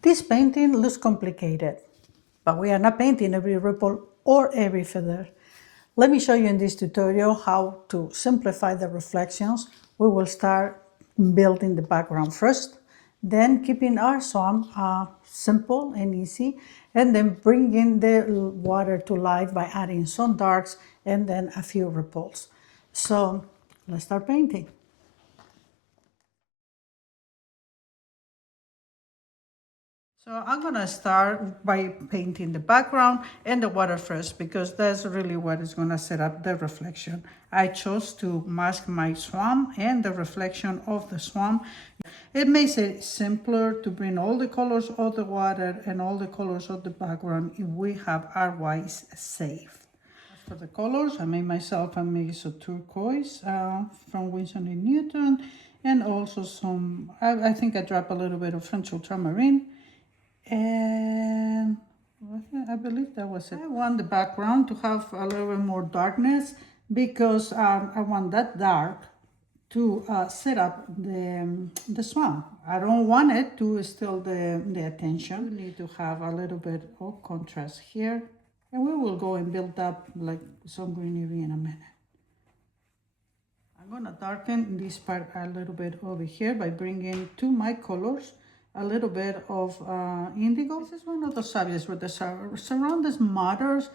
This painting looks complicated, but we are not painting every ripple or every feather. Let me show you in this tutorial how to simplify the reflections. We will start building the background first, then keeping our swan simple and easy, and then bringing the water to life by adding some darks and then a few ripples. So let's start painting. So I'm gonna start by painting the background and the water first because that's really what is gonna set up the reflection. I chose to mask my swan and the reflection of the swan. It makes it simpler to bring all the colors of the water and all the colors of the background if we have our whites saved. For the colors, I made myself a mix of turquoise from Winsor & Newton, and also some, I think I dropped a little bit of French ultramarine. And I believe that was it. I want the background to have a little bit more darkness because I want that dark to set up the swan. I don't want it to steal the attention. We need to have a little bit of contrast here. And we will go and build up like some greenery in a minute. I'm gonna darken this part a little bit over here by bringing to my colors a little bit of indigo. This is one of those subjects where the surroundings matters,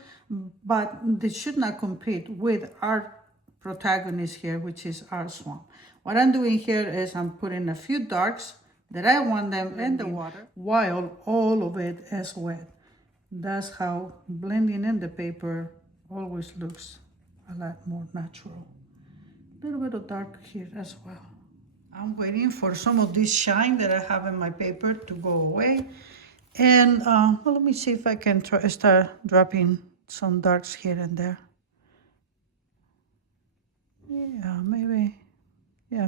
but they should not compete with our protagonist here, which is our swan. What I'm doing here is I'm putting a few darks that I want them in the water while all of it is wet. That's how blending in the paper always looks a lot more natural. A little bit of dark here as well. I'm waiting for some of this shine that I have in my paper to go away. And well, let me see if I can start dropping some darks here and there. Yeah,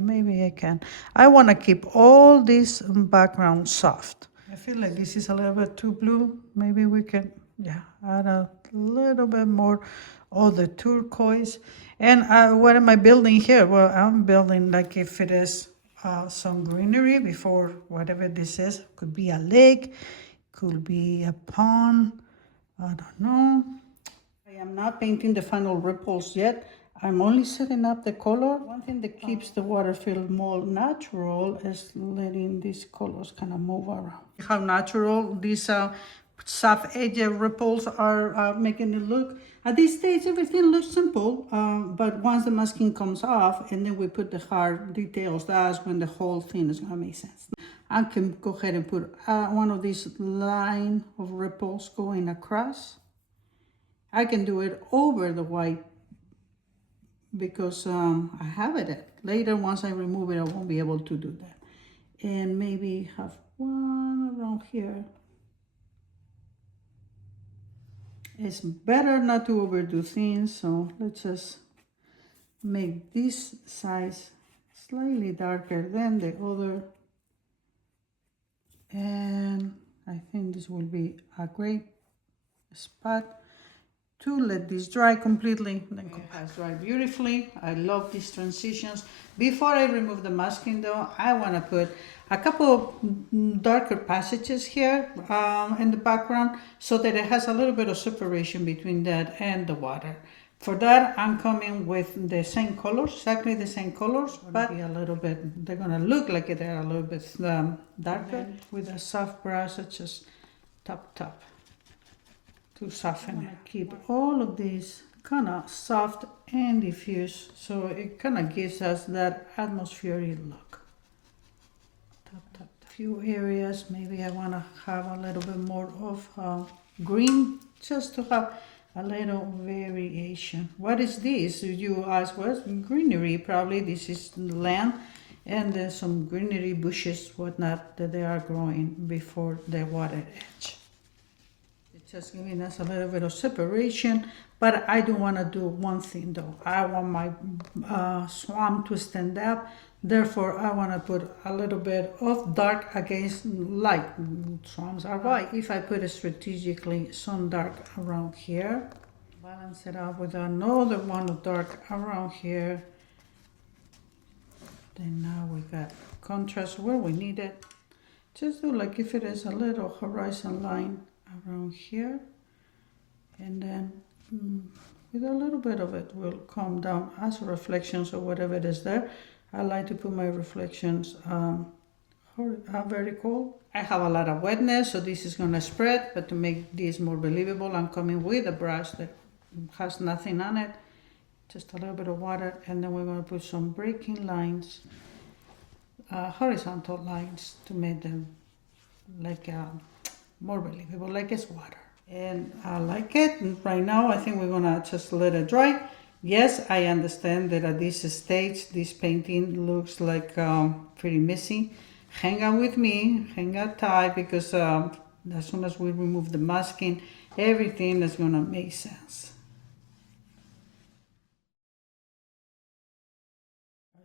maybe I can. I want to keep all this background soft. I feel like this is a little bit too blue. Maybe we can, yeah, add a little bit more of the turquoise. And what am I building here? Well, I'm building like if it is some greenery before whatever this is. Could be a lake, could be a pond, I don't know. I am not painting the final ripples yet. I'm only setting up the color. One thing that keeps the water feel more natural is letting these colors kind of move around. How natural these soft edge ripples are making it look. At this stage, everything looks simple, but once the masking comes off and then we put the hard details, that's when the whole thing is gonna make sense. I can go ahead and put one of these line of ripples going across. I can do it over the white because I have it. Later, once I remove it, I won't be able to do that. And maybe have one around here. It's better not to overdo things, so let's just make this size slightly darker than the other. And I think this will be a great spot to let this dry completely. Then it has dried beautifully. I love these transitions. Before I remove the masking though, I want to put a couple of darker passages here in the background so that it has a little bit of separation between that and the water. For that, I'm coming with the same colors, exactly the same colors, but a little bit, they're gonna look like they're a little bit darker. With a soft brush, I just tap to soften it. Keep all of these kind of soft and diffuse, so it kind of gives us that atmospheric look. Tap. A few areas, maybe I want to have a little bit more of green, just to have a little variation. What is this? You ask, what's greenery? Probably this is land, and there's some greenery bushes, whatnot, that they are growing before the water edge. Just giving us a little bit of separation, but I do want to do one thing though. I want my swan to stand up, therefore I want to put a little bit of dark against light. Swans are white. If I put strategically some dark around here, balance it out with another one of dark around here, then now we got contrast where we need it. just do like if it is a little horizon line around here, and then with a little bit of it will come down as reflections or whatever it is there. I like to put my reflections vertical. I have a lot of wetness, so this is gonna spread, but to make this more believable, I'm coming with a brush that has nothing on it, just a little bit of water, and then we're gonna put some breaking lines, horizontal lines, to make them like more believable, like it's water. And I like it. And right now I think we're gonna just let it dry. Yes, I understand that at this stage this painting looks like pretty messy. Hang out with me, hang out tight, because as soon as we remove the masking, everything is gonna make sense.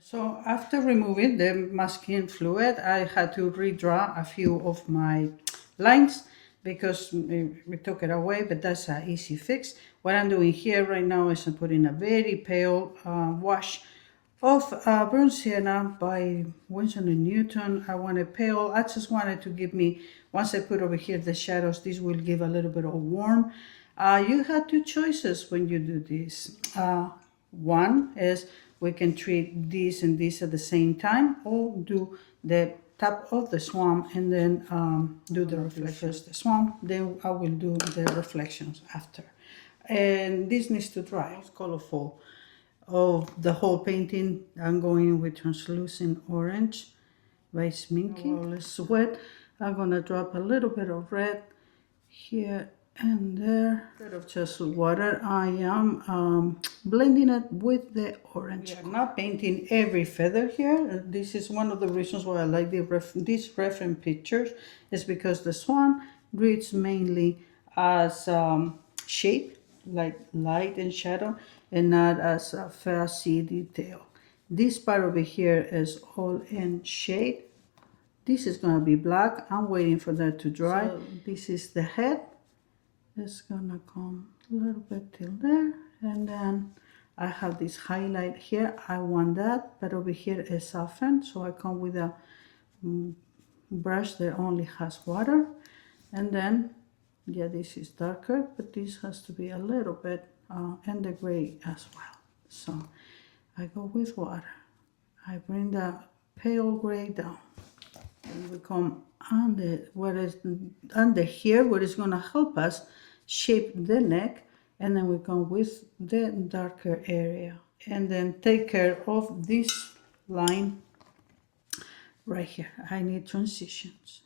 So after removing the masking fluid, I had to redraw a few of my lines because we took it away, but that's an easy fix. What I'm doing here right now is I'm putting a very pale wash of Burn Sienna by Winsor & Newton. I want it pale. I just wanted to give me, once I put over here the shadows, this will give a little bit of warm. You have two choices when you do this. One is we can treat this and this at the same time, or do the top of the Swan and then do the reflections. The Swan, then I will do the reflections after. And this needs to dry. It's colorful of the whole painting. I'm going with translucent orange by sminking. While it's wet, I'm gonna drop a little bit of red here and there. Instead of just water, I am blending it with the orange. I'm not painting every feather here. This is one of the reasons why I like these reference pictures, is because the Swan reads mainly as shape, like light and shadow, and not as a fussy detail. This part over here is all in shade. This is gonna be black. I'm waiting for that to dry. So this is the head. It's gonna come a little bit till there, and then I have this highlight here. I want that, but over here is softened, so I come with a brush that only has water, and then yeah, this is darker, but this has to be a little bit and the gray as well. So I go with water. I bring the pale gray down, and we come under what is under here, what is going to help us shape the neck, and then we come with the darker area, and then take care of this line right here. I need transitions.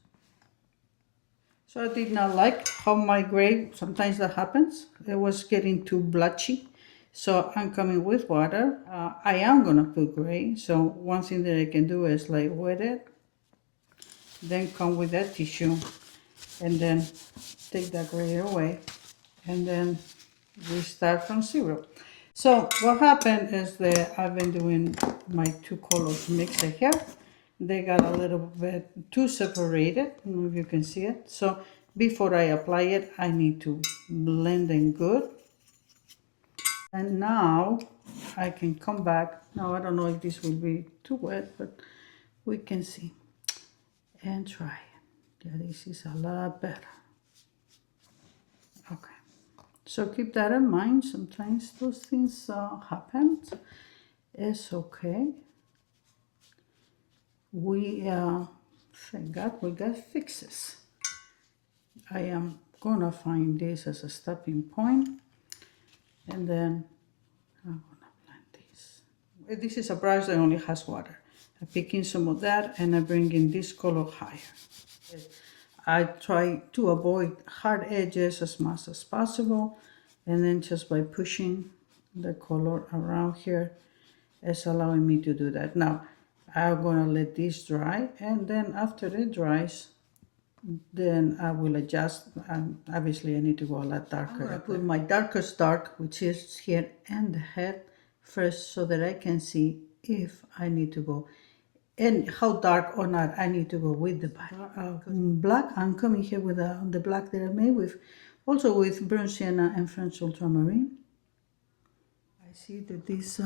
So I did not like how my gray, sometimes that happens, it was getting too blotchy. So I'm coming with water. I am gonna put gray. So one thing that I can do is like wet it, then come with that tissue, and then take that gray away, and then we start from zero. So what happened is that I've been doing my two colors mixed here. They got a little bit too separated. I don't know if you can see it. So before I apply it, I need to blend them good. And now I can come back. Now I don't know if this will be too wet, but we can see and try it. Yeah, this is a lot better. Okay, so keep that in mind. Sometimes those things happen. It's okay. We thank God we got fixes. I am gonna find this as a stopping point, and then I'm gonna blend this. This is a brush that only has water. I pick in some of that and I bring in this color higher. I try to avoid hard edges as much as possible, and then just by pushing the color around here, it's allowing me to do that. Now I'm gonna let this dry, and then after it dries, then I will adjust. Obviously I need to go a lot darker. I put my darkest dark, which is here and the head first, so that I can see if I need to go and how dark or not I need to go with the black. I'm coming here with the black that I made with, also with Burnt Sienna and French Ultramarine. I see that this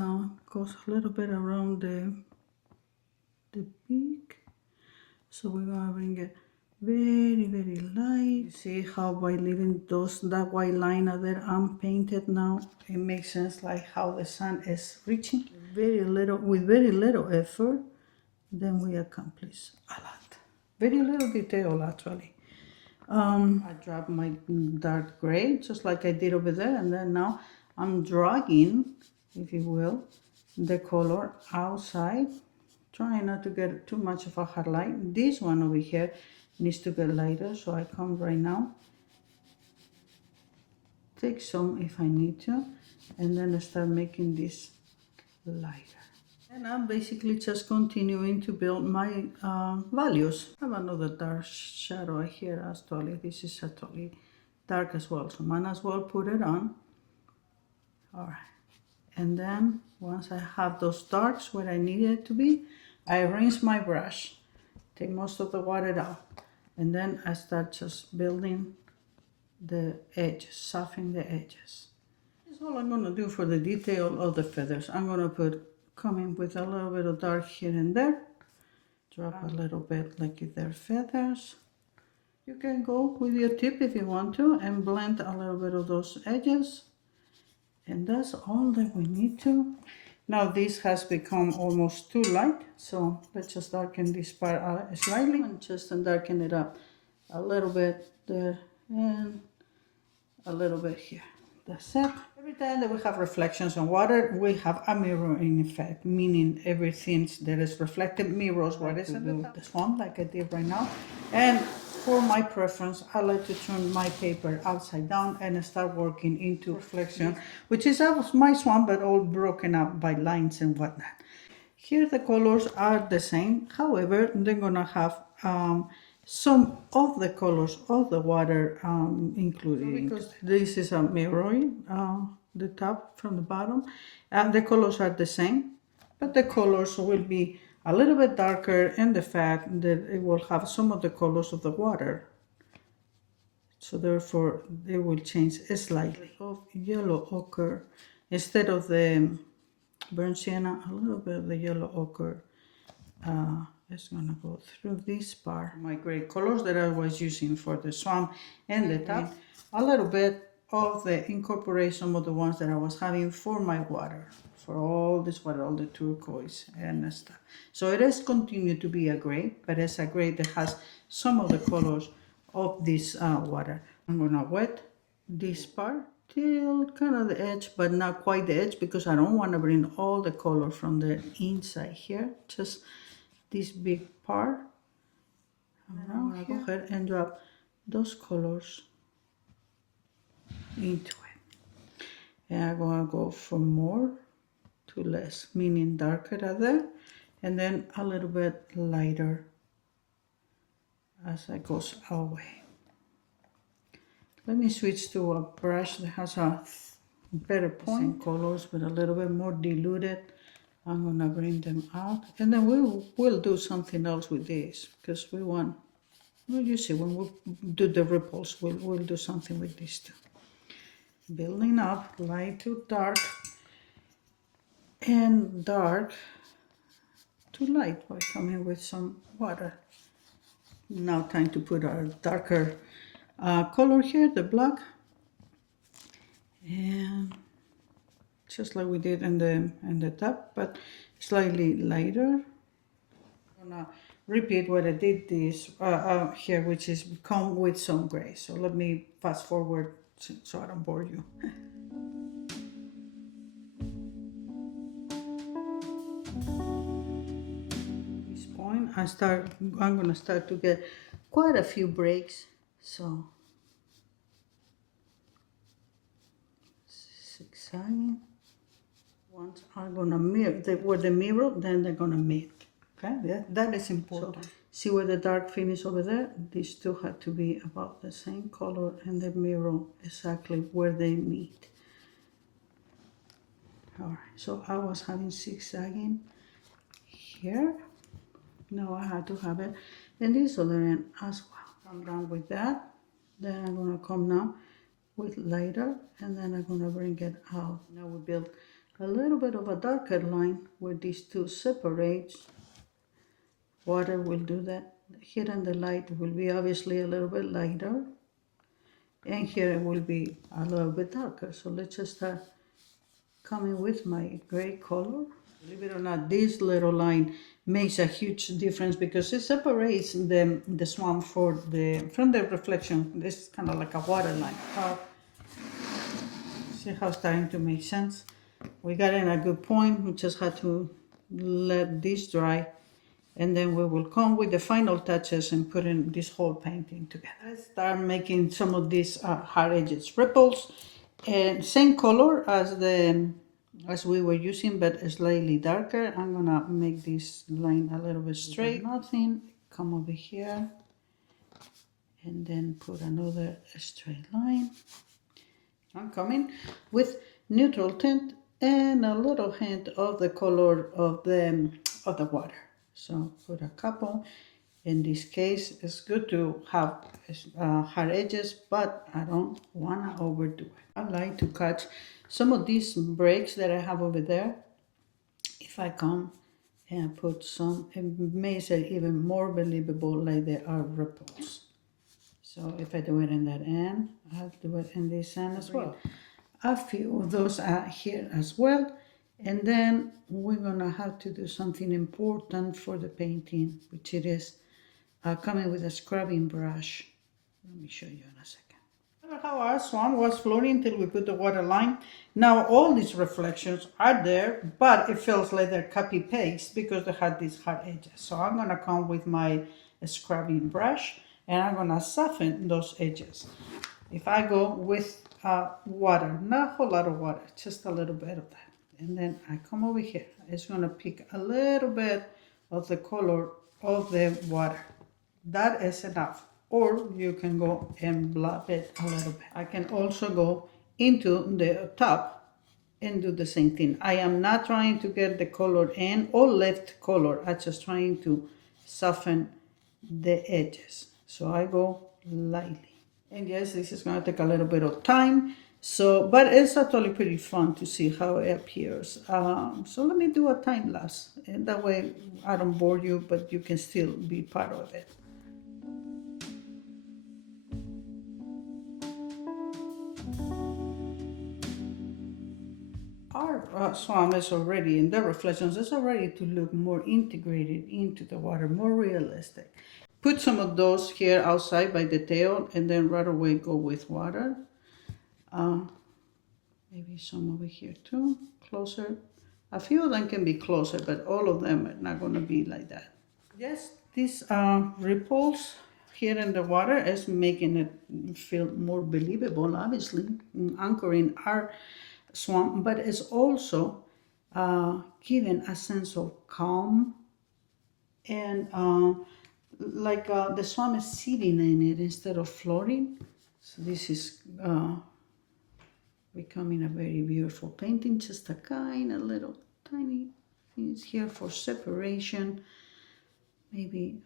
goes a little bit around the beak, so we're gonna bring it very, very light. You see how by leaving that white line out there unpainted now, it makes sense like how the sun is reaching. With very little effort, then we accomplish a lot. Very little detail actually. I dropped my dark gray just like I did over there, and then now I'm dragging, if you will, the color outside, trying not to get too much of a highlight. This one over here needs to get lighter, so I come right now, take some if I need to, and then I start making this lighter. And I'm basically just continuing to build my values. I have another dark shadow here actually. This is actually dark as well, so might as well put it on. Alright, and then once I have those darks where I need it to be, I rinse my brush, take most of the water out, and then I start just building the edges, softening the edges. That's all I'm going to do for the detail of the feathers. I'm going to come in with a little bit of dark here and there, drop a little bit like if they're feathers. You can go with your tip if you want to and blend a little bit of those edges. And that's all that we need to. Now this has become almost too light, so let's just darken this part slightly and just darken it up a little bit there and a little bit here. That's it. Every time that we have reflections on water, we have a mirroring effect, meaning everything that is reflected mirrors what is in the Swan, like I did right now. And for my preference, I like to turn my paper upside down and start working into reflection, which is my Swan, but all broken up by lines and whatnot. Here the colors are the same, however, they're gonna have some of the colors of the water included. Because this is a mirroring, the top from the bottom, and the colors are the same, but the colors will be a little bit darker in the fact that it will have some of the colors of the water. So therefore they will change slightly. Of yellow ochre instead of the burnt sienna, a little bit of the yellow ochre. It's gonna go through this part. My gray colors that I was using for the Swan and the top. A little bit of the incorporation of the ones that I was having for my water. For all this water, all the turquoise and stuff. So it has continued to be a gray, but it's a gray that has some of the colors of this water. I'm gonna wet this part till kind of the edge, but not quite the edge because I don't want to bring all the color from the inside here. Just this big part. I'm gonna go ahead and drop those colors into it. And I'm gonna go from more to less, meaning darker out there, and then a little bit lighter as it goes away. Let me switch to a brush that has a better point. Same colors, but a little bit more diluted. I'm gonna bring them out, and then we'll do something else with this because we want. Well, you see, when we do the ripples, we'll do something with this too. Building up light to dark and dark to light by coming with some water. Now time to put our darker color here, the black, and just like we did in the top, but slightly lighter. I'm gonna repeat what I did this here, which is come with some gray. So let me fast forward so I don't bore you. At this point, I'm gonna start to get quite a few breaks. So zigzagging. Once I'm gonna mirror where the mirror, then they're gonna meet. Okay, that is important. So, see where the dark finish over there? These two have to be about the same color and the mirror exactly where they meet. Alright, so I was having zigzagging here. Now I had to have it in this other end as well. I'm done with that. Then I'm gonna come now with lighter, and then I'm gonna bring it out. Now we build a little bit of a darker line where these two separate. Water will do that Here in the light will be obviously a little bit lighter, and here it will be a little bit darker. So let's just start coming with my gray color. Believe it or not, this little line makes a huge difference because it separates the swan from the reflection. This is kind of like a waterline. See how it's starting to make sense? We got in a good point. We just had to let this dry, and then we will come with the final touches and put in this whole painting together. Let's start making some of these hard edges ripples, and same color as we were using, but slightly darker. I'm gonna make this line a little bit straight. Nothing. Come over here, and then put another straight line. I'm coming with neutral tint and a little hint of the color of the water. So put a couple. In this case, it's good to have hard edges, but I don't want to overdo it. I like to catch some of these breaks that I have over there. If I come and put some, it makes it even more believable, like there are ripples. So if I do it in that end, I'll do it in this end as well. A few of those are here as well. And then we're gonna have to do something important for the painting, which it is coming with a scrubbing brush. Let me show you in a second. How our swan was floating until we put the water line. Now all these reflections are there, but it feels like they're copy paste because they had these hard edges. So I'm gonna come with my scrubbing brush and I'm gonna soften those edges. If I go with water, not a whole lot of water, just a little bit of that. And then I come over here, it's gonna pick a little bit of the color of the water. That is enough. Or you can go and blot it a little bit. I can also go into the top and do the same thing. I am not trying to get the color in or left color. I'm just trying to soften the edges. So I go lightly. And yes, this is going to take a little bit of time. So, but it's actually pretty fun to see how it appears. So let me do a time lapse. And that way I don't bore you, but you can still be part of it. Our swan is already, in the reflections, is already to look more integrated into the water, more realistic. Put some of those here outside by the tail and then right away go with water. Maybe some over here too, closer. A few of them can be closer, but all of them are not going to be like that. Yes, these ripples here in the water is making it feel more believable, obviously, anchoring our swan, but it's also giving a sense of calm and like the swan is sitting in it instead of floating. So this is becoming a very beautiful painting. Just a kind of little tiny things here for separation. Maybe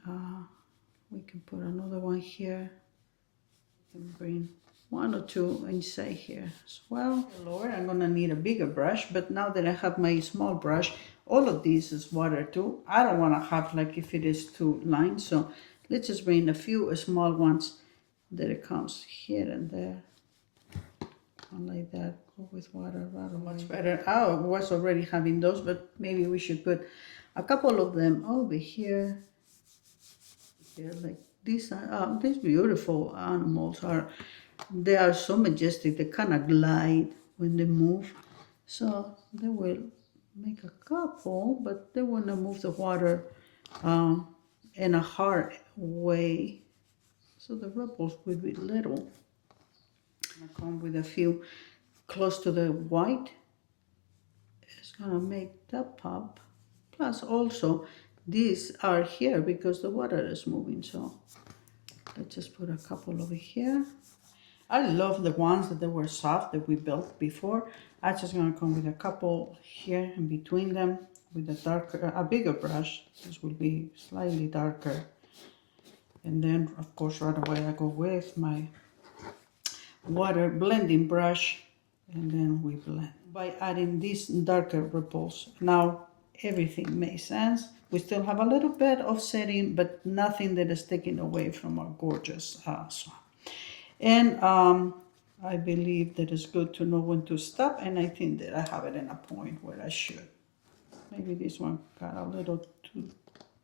we can put another one here and bring one or two inside here as well. Lower, I'm gonna need a bigger brush, but now that I have my small brush, all of this is water too. I don't want to have like if it is two lines, so let's just bring a few small ones that it comes here and there. Like that, go with water right away. Much better. I was already having those, but maybe we should put a couple of them over here. Here, like these beautiful animals they are so majestic. They kind of glide when they move, so they will make a couple, but they want to move the water in a hard way, so the ripples will be little. I'm gonna come with a few close to the white. It's gonna make that pop. Plus also these are here because the water is moving, so let's just put a couple over here. I love the ones that they were soft that we built before. I'm just gonna come with a couple here in between them with a bigger brush. This will be slightly darker. And then of course right away I go with my water blending brush, and then we blend by adding these darker ripples. Now everything makes sense. We still have a little bit of setting, but nothing that is taking away from our gorgeous swan. And I believe that it's good to know when to stop, and I think that I have it in a point where I should. Maybe this one got a little too,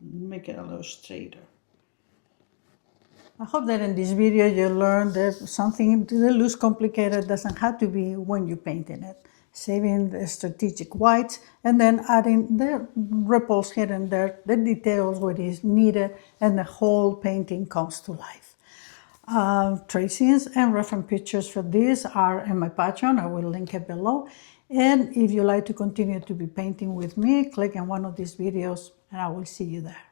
make it a little straighter. I hope that in this video you learned that something that looks complicated doesn't have to be when you're painting it. Saving the strategic whites and then adding the ripples here and there, the details where it is needed, and the whole painting comes to life. Tracings and reference pictures for this are in my Patreon. I will link it below. And if you like to continue to be painting with me, click on one of these videos and I will see you there.